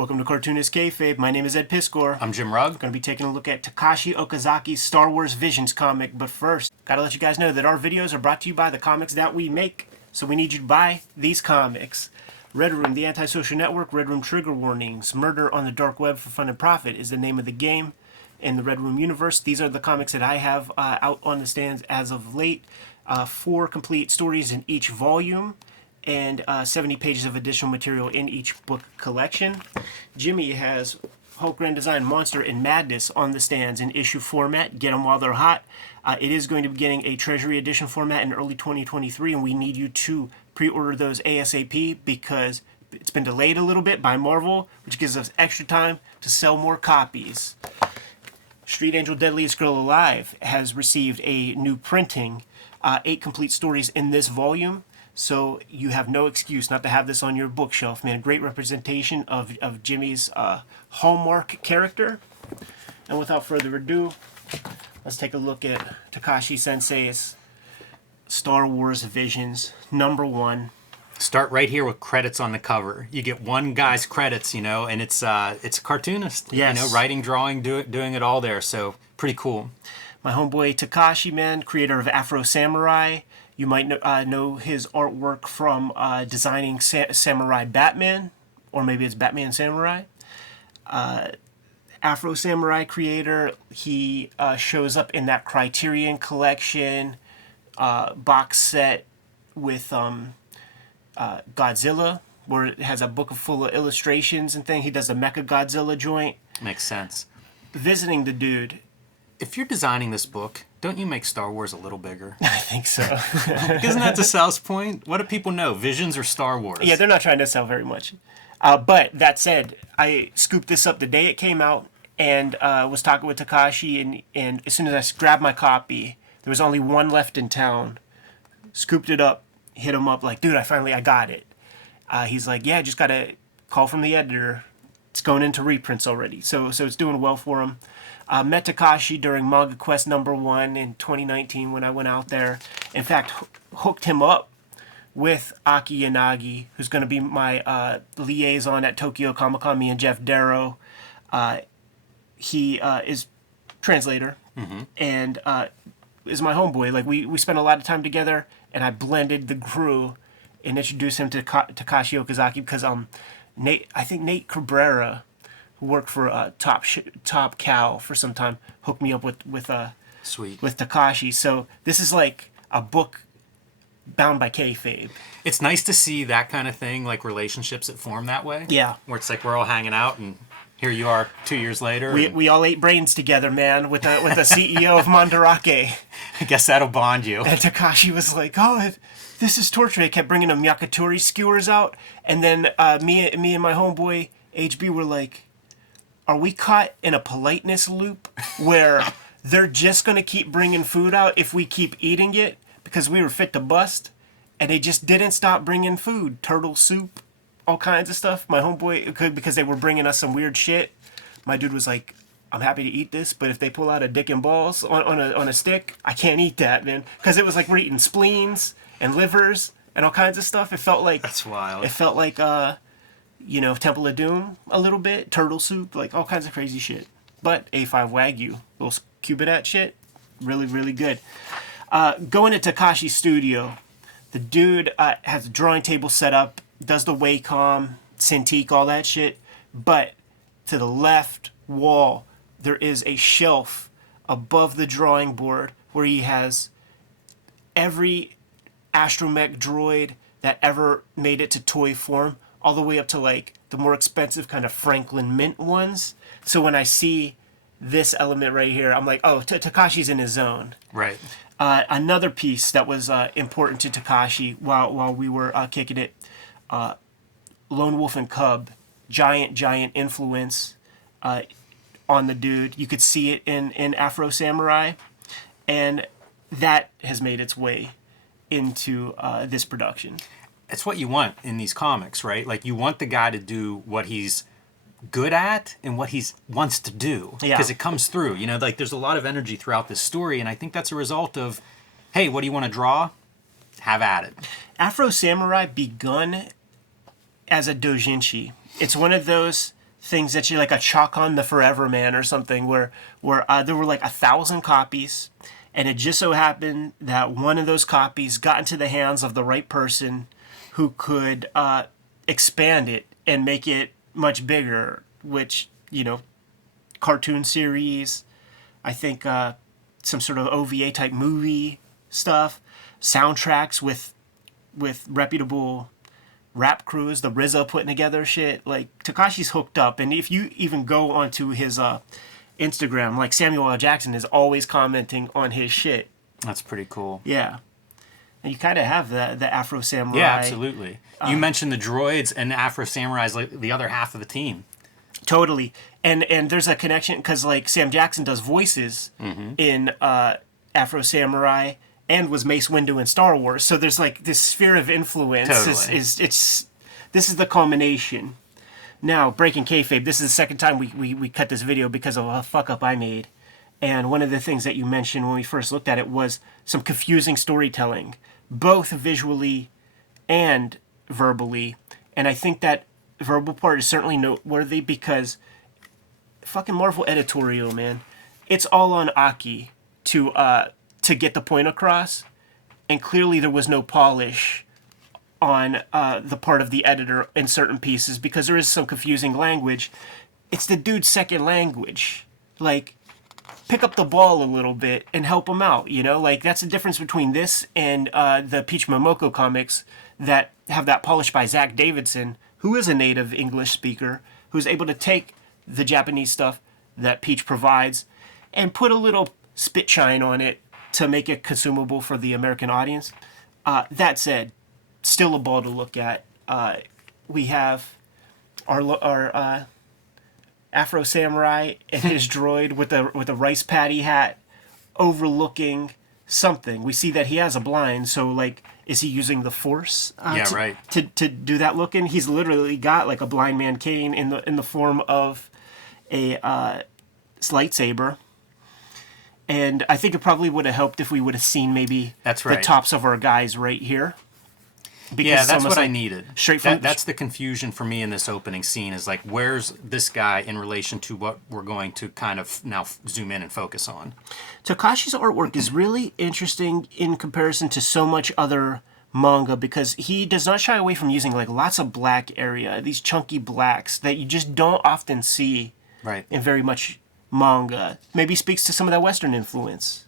Welcome to Cartoonist Kayfabe. My name is Ed Piskor. I'm Jim Rugg. I'm going to be taking a look at Takashi Okazaki's Star Wars Visions comic, but first, gotta let you guys know that our videos are brought to you by the comics that we make, so we need you to buy these comics. Red Room, The Antisocial Network, Red Room Trigger Warnings, Murder on the Dark Web for Fun and Profit is the name of the game in the Red Room universe. These are the comics that I have out on the stands as of late. 4 complete stories in each volume, and 70 pages of additional material in each book collection. Jimmy has Hulk Grand Design Monster and Madness on the stands in issue format. Get them while they're hot. It is going to be getting a Treasury Edition format in early 2023, and we need you to pre-order those ASAP because it's been delayed a little bit by Marvel, which gives us extra time to sell more copies. Street Angel Deadliest Girl Alive has received a new printing, 8 complete stories in this volume. So you have no excuse not to have this on your bookshelf, man. A great representation of Jimmy's hallmark character. And without further ado, let's take a look at Takashi Sensei's Star Wars Visions #1. Start right here with credits on the cover. You get one guy's credits, you know, and it's a cartoonist. Yes. You know, writing, drawing, doing it all there. So pretty cool. My homeboy Takashi, man, creator of Afro Samurai. You might know his artwork from designing Samurai Batman, or maybe it's Batman Samurai. Afro Samurai creator, he shows up in that Criterion Collection box set with Godzilla, where it has a book full of illustrations and things. He does a Mecha Godzilla joint. Makes sense. Visiting the dude. If you're designing this book, don't you make Star Wars a little bigger? I think so. Isn't that the sales point? What do people know? Visions or Star Wars? Yeah, they're not trying to sell very much. But that said, I scooped this up the day it came out and was talking with Takashi, and as soon as I grabbed my copy, there was only one left in town. Scooped it up, hit him up like, dude, I got it. He's like, yeah, just got a call from the editor. It's going into reprints already. So it's doing well for him. Met Takashi during Manga Quest #1 in 2019 when I went out there. In fact, hooked him up with Aki Yanagi, who's going to be my liaison at Tokyo Comic Con, me and Jeff Darrow. He is translator and is my homeboy. Like we spent a lot of time together, and I blended the crew and introduced him to Takashi Okazaki because Nate Cabrera, who worked for Top Cow for some time, hooked me up with Takashi. So this is like a book bound by kayfabe. It's nice to see that kind of thing, like relationships that form that way. Yeah. Where it's like we're all hanging out, and here you are 2 years later. We all ate brains together, man, with the CEO of Mandarake. I guess that'll bond you. And Takashi was like, oh, this is torture. They kept bringing him yakitori skewers out. And then me and my homeboy, HB, were like, are we caught in a politeness loop where they're just going to keep bringing food out if we keep eating it because we were fit to bust, and they just didn't stop bringing food, turtle soup, all kinds of stuff. My homeboy, because they were bringing us some weird shit, my dude was like, I'm happy to eat this, but if they pull out a dick and balls on a stick, I can't eat that, man. Because it was like we're eating spleens and livers and all kinds of stuff. It felt like... That's wild. It felt like... Temple of Doom a little bit, turtle soup, like all kinds of crazy shit. But A5 Wagyu, little cube of that shit, really, really good. Going to Takashi's studio, the dude has a drawing table set up, does the Wacom, Cintiq, all that shit. But to the left wall, there is a shelf above the drawing board where he has every astromech droid that ever made it to toy form, all the way up to like the more expensive kind of Franklin Mint ones. So when I see this element right here, I'm like, oh, Takashi's in his zone. Right. Another piece that was important to Takashi while we were kicking it, Lone Wolf and Cub, giant influence on the dude. You could see it in Afro Samurai, and that has made its way into this production. It's what you want in these comics, right? Like you want the guy to do what he's good at and what he wants to do. Yeah. Because it comes through, you know, like there's a lot of energy throughout this story, and I think that's a result of, hey, what do you want to draw? Have at it. Afro Samurai begun as a doujinshi. It's one of those things that you like a Chalk on the Forever Man or something, where there were like 1,000 copies, and it just so happened that one of those copies got into the hands of the right person who could expand it and make it much bigger, which, you know, cartoon series, I think some sort of OVA type movie stuff, soundtracks with reputable rap crews, the RZA putting together shit. Like, Takashi's hooked up, and if you even go onto his Instagram, like, Samuel L. Jackson is always commenting on his shit. That's pretty cool. Yeah. And you kind of have the Afro Samurai. Yeah, absolutely. You mentioned the droids, and the Afro Samurai is like the other half of the team. Totally. And there's a connection, because, like, Sam Jackson does voices in Afro Samurai, and was Mace Windu in Star Wars. So there's like this sphere of influence. Totally. This is the culmination. Now, breaking kayfabe, this is the second time we cut this video because of a fuck up I made. And one of the things that you mentioned when we first looked at it was some confusing storytelling, both visually and verbally. And I think that verbal part is certainly noteworthy because fucking Marvel editorial, man. It's all on Aki to get the point across, and clearly there was no polish on the part of the editor in certain pieces because there is some confusing language. It's the dude's second language. Like, pick up the ball a little bit and help him out, you know? Like, that's the difference between this and the Peach Momoko comics that have that polish by Zach Davidson, who is a native English speaker, who's able to take the Japanese stuff that Peach provides and put a little spit shine on it to make it consumable for the American audience. That said, still a ball to look at. We have our Afro Samurai and his droid with a rice patty hat overlooking something. We see that he has a blind, so, like, is he using the Force to do that looking? He's literally got like a blind man cane in the form of a lightsaber. And I think it probably would have helped if we would have seen maybe the tops of our guys right here. Because yeah, that's what I needed. That's the confusion for me in this opening scene is like, where's this guy in relation to what we're going to kind of now zoom in and focus on? Takashi's artwork is really interesting in comparison to so much other manga because he does not shy away from using like lots of black area, these chunky blacks that you just don't often see in very much manga. Maybe speaks to some of that Western influence.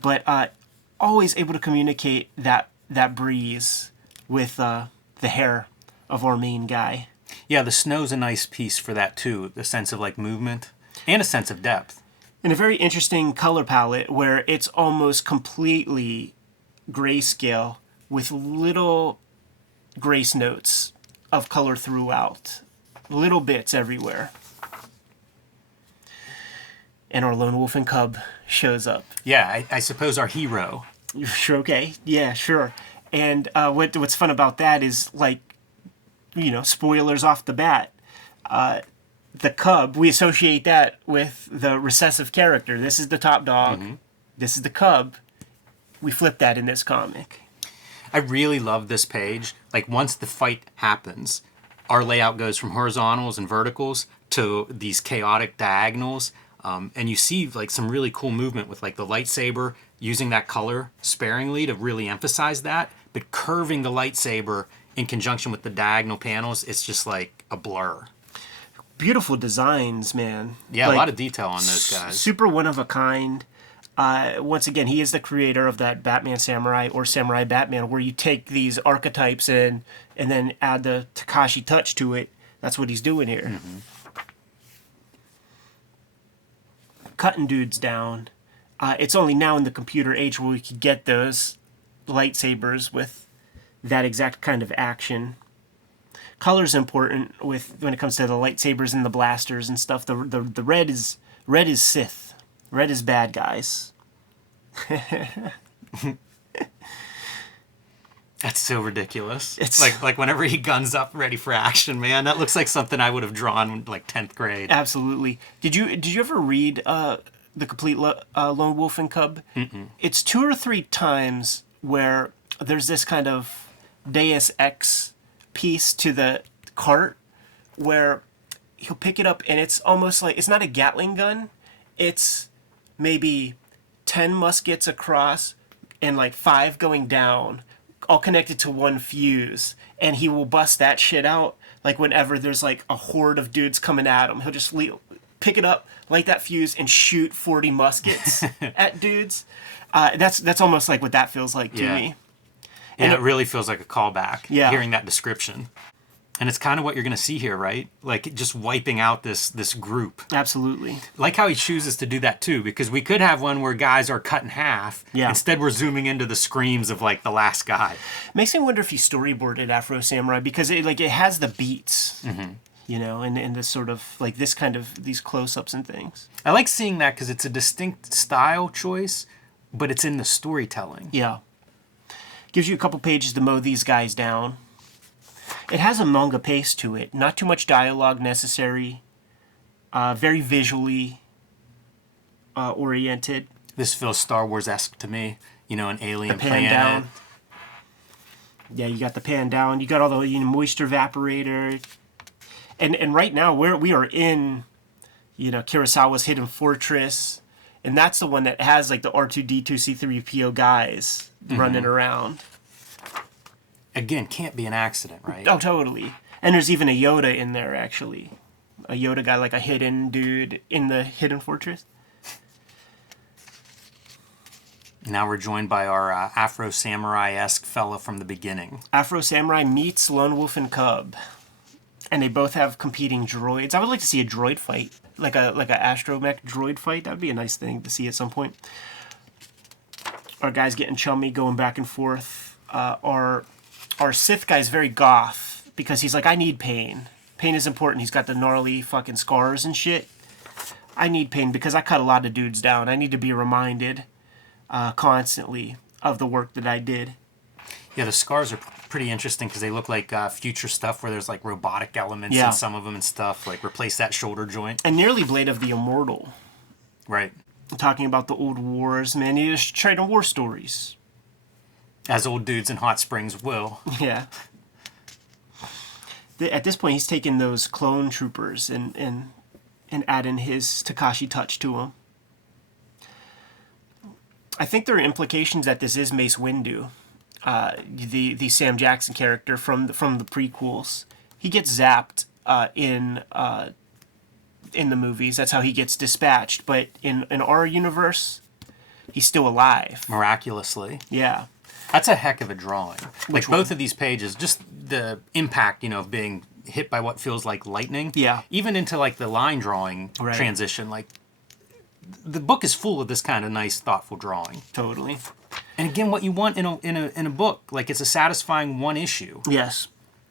But always able to communicate that breeze with the hair of our main guy. Yeah, the snow's a nice piece for that too. The sense of like movement and a sense of depth. And a very interesting color palette where it's almost completely grayscale with little grace notes of color throughout. Little bits everywhere. And our lone wolf and cub shows up. Yeah, I suppose our hero. Sure, okay. Yeah, sure. And what's fun about that is, like, you know, spoilers off the bat. The cub, we associate that with the recessive character. This is the top dog. Mm-hmm. This is the cub. We flip that in this comic. I really love this page. Like, once the fight happens, our layout goes from horizontals and verticals to these chaotic diagonals. And you see, like, some really cool movement with, like, the lightsaber, using that color sparingly to really emphasize that, but curving the lightsaber in conjunction with the diagonal panels, it's just like a blur. Beautiful designs, man. Yeah, like, a lot of detail on those guys. Super one of a kind. Once again, he is the creator of that Batman Samurai or Samurai Batman, where you take these archetypes and then add the Takashi touch to it. That's what he's doing here. Mm-hmm. Cutting dudes down. It's only now in the computer age where we could get those lightsabers with that exact kind of action. Color's important when it comes to the lightsabers and the blasters and stuff. The red is Sith. Red is bad guys. That's so ridiculous. It's like whenever he guns up ready for action, man, that looks like something I would have drawn in like 10th grade. Absolutely. Did you ever read the complete Lone Wolf and Cub? Mm-mm. It's 2 or 3 times where there's this kind of Deus Ex piece to the cart where he'll pick it up and it's almost like, it's not a Gatling gun. It's maybe 10 muskets across and like 5 going down, all connected to one fuse. And he will bust that shit out like whenever there's like a horde of dudes coming at him. He'll just pick it up, light that fuse, and shoot 40 muskets at dudes. That's almost like what that feels like to me. And it really feels like a callback, hearing that description. And it's kind of what you're going to see here, right? Like, just wiping out this group. Absolutely. Like how he chooses to do that, too, because we could have one where guys are cut in half. Yeah. Instead, we're zooming into the screams of, like, the last guy. Makes me wonder if he storyboarded Afro Samurai, because it has the beats, you know, and the sort of, like, this kind of, these close-ups and things. I like seeing that because it's a distinct style choice, but it's in the storytelling. Yeah. Gives you a couple pages to mow these guys down. It has a manga pace to it. Not too much dialogue necessary. Very visually oriented. This feels Star Wars-esque to me. You know, an alien The pan planet. down. Yeah, you got the pan down. You got all the moisture evaporator. And right now we are in, Kurosawa's Hidden Fortress. And that's the one that has like the R2-D2 C3PO guys running around. Again, can't be an accident, right? Oh, totally. And there's even a Yoda in there, actually. A Yoda guy, like a hidden dude in the Hidden Fortress. Now we're joined by our Afro Samurai-esque fella from the beginning. Afro Samurai meets Lone Wolf and Cub. And they both have competing droids. I would like to see a droid fight. Like a astromech droid fight. That would be a nice thing to see at some point. Our guy's getting chummy, going back and forth. Our Sith guy's very goth because he's like, I need pain. Pain is important. He's got the gnarly fucking scars and shit. I need pain because I cut a lot of dudes down. I need to be reminded constantly of the work that I did. Yeah, the scars are pretty interesting because they look like future stuff where there's like robotic elements in some of them and stuff. Like replace that shoulder joint. And nearly Blade of the Immortal. Right. Talking about the old wars, man. You just trading war stories. As old dudes in hot springs will. Yeah. At this point, he's taking those clone troopers and adding his Takashi touch to them. I think there are implications that this is Mace Windu, the Sam Jackson character from the prequels. He gets zapped in the movies. That's how he gets dispatched. But in our universe, he's still alive. Miraculously. Yeah. That's a heck of a drawing. Which Like both of these pages, just the impact, of being hit by what feels like lightning. Yeah. Even into like the line drawing transition. Like the book is full of this kind of nice, thoughtful drawing. Totally. And again, what you want in a book, like it's a satisfying one issue. Yes.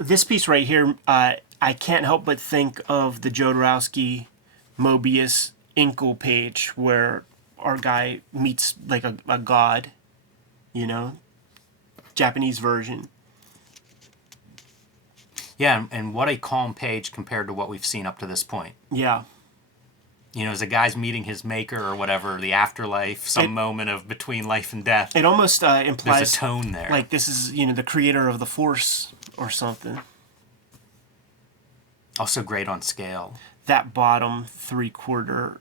This piece right here, I can't help but think of the Jodorowsky Mobius Inkle page where our guy meets like a god, Japanese version. Yeah, and what a calm page compared to what we've seen up to this point. Yeah. As a guy's meeting his maker or whatever, the afterlife, some moment of between life and death. It almost implies there's a tone there. Like this is, the creator of the Force or something. Also great on scale. That bottom 3/4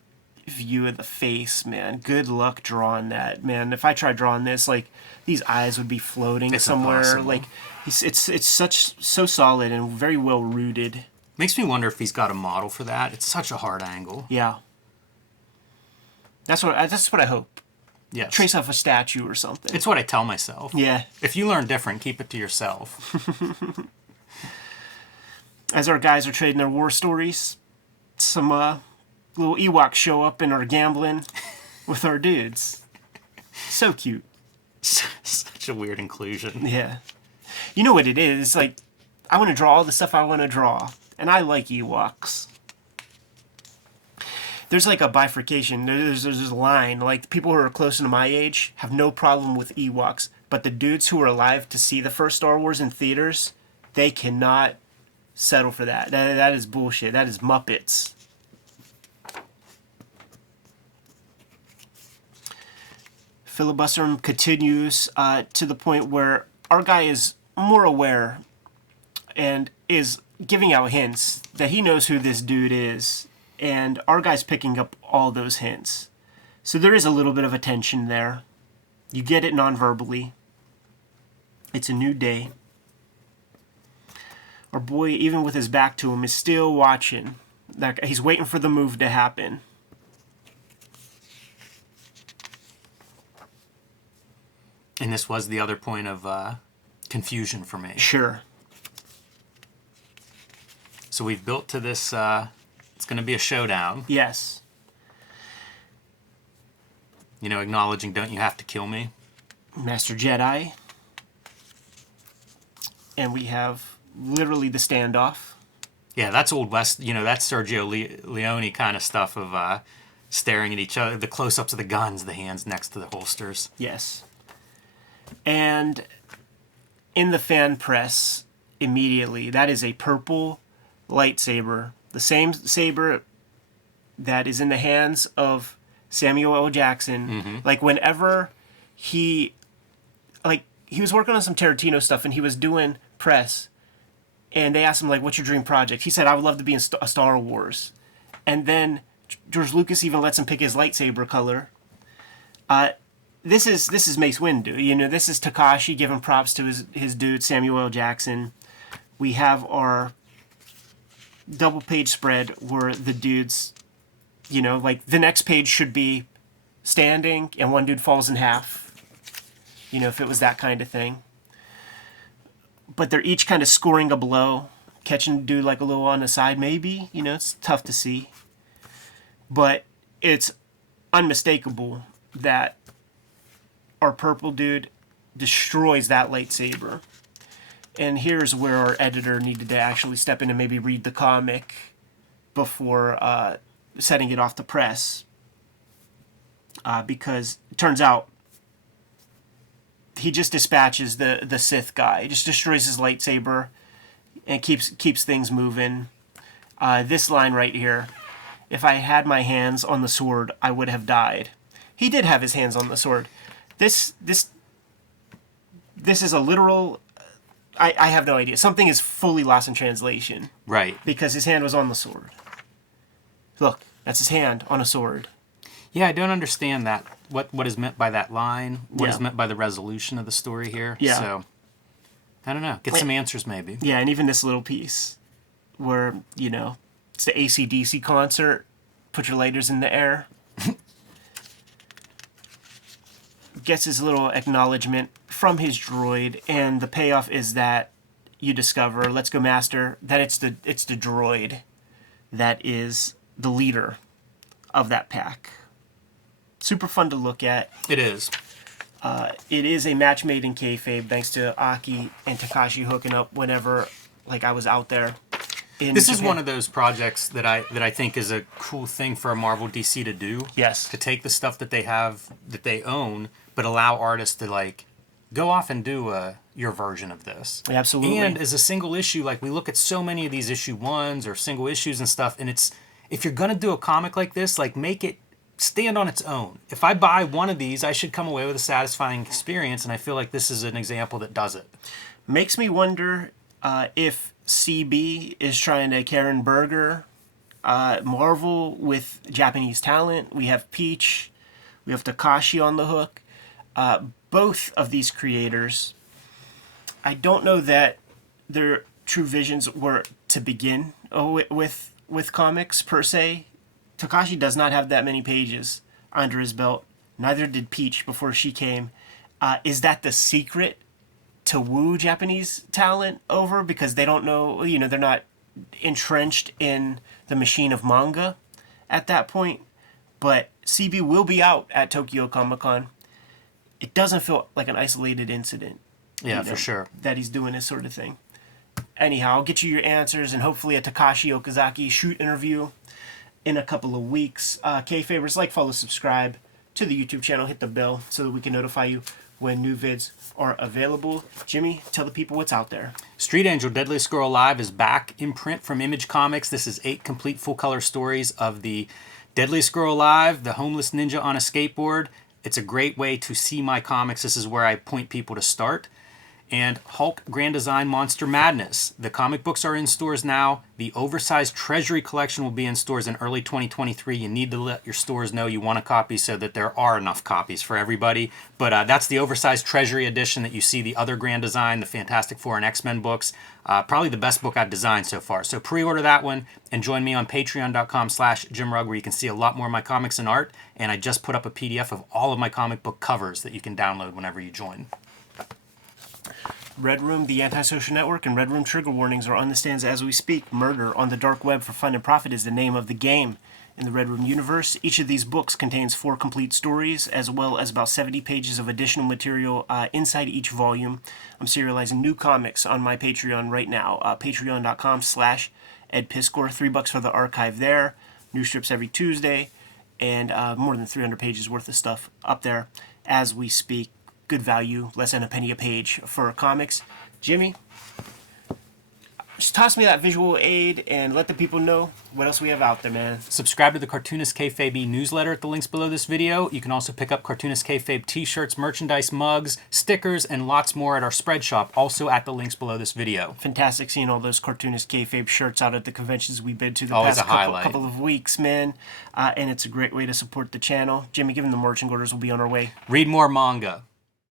view of the face, man. Good luck drawing that, man. If I tried drawing this, like these eyes would be floating somewhere. Impossible. Like it's so solid and very well rooted. Makes me wonder if he's got a model for that. It's such a hard angle. Yeah. That's what I hope. Yes. Trace off a statue or something. It's what I tell myself. Yeah. If you learn different, keep it to yourself. As our guys are trading their war stories, some little Ewoks show up and are gambling with our dudes. So cute. Such a weird inclusion. Yeah. You know what it is? Like, I want to draw all the stuff I want to draw. And I like Ewoks. There's like a bifurcation. There's a line. Like, people who are closer to my age have no problem with Ewoks. But the dudes who are alive to see the first Star Wars in theaters, they cannot settle for that. That is bullshit. That is Muppets. Filibuster continues to the point where our guy is more aware and is giving out hints that he knows who this dude is, and our guy's picking up all those hints. So there is a little bit of a tension there. You get it non-verbally. It's a new day. Our boy, even with his back to him, is still watching. He's waiting for the move to happen. And this was the other point of confusion for me. Sure. So we've built to this, it's going to be a showdown. Yes. You know, acknowledging, don't you have to kill me? Master Jedi. And we have literally the standoff. Yeah, that's Old West, you know, that's Sergio Leone kind of stuff of staring at each other, the close-ups of the guns, the hands next to the holsters. Yes. And in the fan press, immediately, that is a purple lightsaber. The same saber that is in the hands of Samuel L. Jackson. Mm-hmm. Like, whenever he was working on some Tarantino stuff and he was doing press, and they asked him, like, what's your dream project? He said, I would love to be in a Star Wars. And then George Lucas even lets him pick his lightsaber color. This is Mace Windu. You know, this is Takashi giving props to his dude, Samuel L. Jackson. We have our double page spread where the dudes, you know, like, the next page should be standing and one dude falls in half. You know, if it was that kind of thing. But they're each kind of scoring a blow, catching a dude like a little on the side, maybe. You know, it's tough to see. But it's unmistakable that our purple dude destroys that lightsaber. And here's where our editor needed to actually step in and maybe read the comic before setting it off the press. Because it turns out he just dispatches the Sith guy. He just destroys his lightsaber and keeps things moving. This line right here, if I had my hands on the sword, I would have died. He did have his hands on the sword. This is a literal... I have no idea. Something is fully lost in translation. Right. Because his hand was on the sword. Look, that's his hand on a sword. Yeah, I don't understand that. What is meant by that line? What is Yeah. meant by the resolution of the story here? Yeah. So, I don't know. Get some answers, maybe. Yeah, and even this little piece where, you know, it's the AC/DC concert. Put your lighters in the air. Gets his little acknowledgement from his droid, and the payoff is that you discover, let's go master, that it's the droid that is the leader of that pack. Super fun to look at. It is. It is a match made in kayfabe, thanks to Aki and Takashi hooking up whenever, like, I was out there. This is one of those projects that I think is a cool thing for a Marvel DC to do. Yes. To take the stuff that they have, that they own, but allow artists to, like, go off and do your version of this. Absolutely. And as a single issue, like, we look at so many of these issue ones or single issues and stuff, and it's, if you're going to do a comic like this, like, make it stand on its own. If I buy one of these, I should come away with a satisfying experience, and I feel like this is an example that does it. Makes me wonder if CB is trying to Karen Berger Marvel with Japanese talent. We have Peach, we have Takashi on the hook. Both of these creators, I don't know that their true visions were to begin with comics per se. Takashi does not have that many pages under his belt. Neither did Peach before she came. Is that the secret to woo Japanese talent over? Because they don't know, you know, they're not entrenched in the machine of manga at that point. But CB will be out at Tokyo Comic Con. It doesn't feel like an isolated incident. Yeah, you know, for sure. That he's doing this sort of thing. Anyhow, I'll get you your answers and hopefully a Takashi Okazaki shoot interview in a couple of weeks. Kayfabers, like, follow, subscribe to the YouTube channel. Hit the bell so that we can notify you when new vids are available. Jimmy, tell the people what's out there. Street Angel Deadly Squirrel Alive is back in print from Image Comics. This is 8 complete full-color stories of the Deadly Squirrel Alive, the homeless ninja on a skateboard. It's a great way to see my comics. This is where I point people to start. and Hulk Grand Design Monster Madness. The comic books are in stores now. The oversized Treasury collection will be in stores in early 2023. You need to let your stores know you want a copy so that there are enough copies for everybody. But that's the oversized Treasury edition that you see the other Grand Design, the Fantastic Four and X-Men books. Probably the best book I've designed so far. So pre-order that one and join me on patreon.com/JimRugg, where you can see a lot more of my comics and art. And I just put up a PDF of all of my comic book covers that you can download whenever you join. Red Room, the Antisocial Network, and Red Room Trigger Warnings are on the stands as we speak. Murder on the Dark Web for Fun and Profit is the name of the game. In the Red Room universe, each of these books contains 4 complete stories, as well as about 70 pages of additional material inside each volume. I'm serializing new comics on my Patreon right now. Patreon.com/EdPiscor, $3 for the archive there. New strips every Tuesday, and more than 300 pages worth of stuff up there as we speak. Good value, less than a penny a page for comics. Jimmy, just toss me that visual aid and let the people know what else we have out there, man. Subscribe to the Cartoonist Kayfabe newsletter at the links below this video. You can also pick up Cartoonist Kayfabe t-shirts, merchandise, mugs, stickers, and lots more at our spread shop, also at the links below this video. Fantastic seeing all those Cartoonist Kayfabe shirts out at the conventions we've been to the Always past a highlight. couple of weeks, man. And it's a great way to support the channel. Jimmy, given the marching orders, will be on our way. Read more manga.